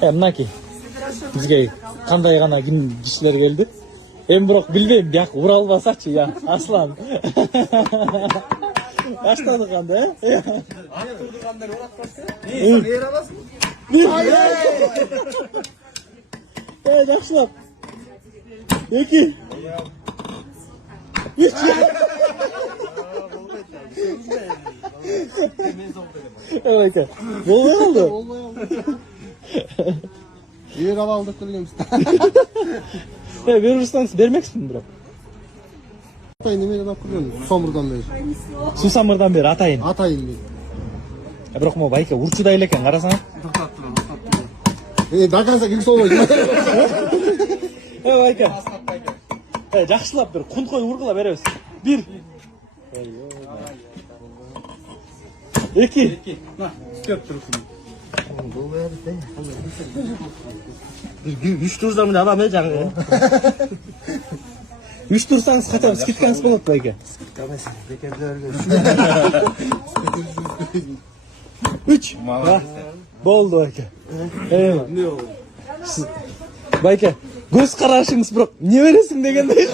Мынакей. Бизге кандай гана кишилер келди. Бирок билбейм, бияк ура албасачы, я, Аслан. Баштадык анда, Ат турдугандар уратпасы. Эр аласың? Жакшылап. 2. 3. Байке. Болбой калды. Эр алалдык келгенбиз. Бербестен бермексиң бирок. Атайын немеден алып кірген? Сомырдан бeri. Сусамырдан бери атайын. Атайын бeri. Бирок мо байке урчудай элекен, карасаң. Даканса ким солбойт. Байке. Жакшылап бир кун кой ургула беребиз. 1. 2. На, степ турсун. Үч турсам адам жаңы. 3 турсаңыз кача скидкаңыз болот байке. 3. Болду байке. Байке, көз карашыңыз бирок не бересиң дегендей.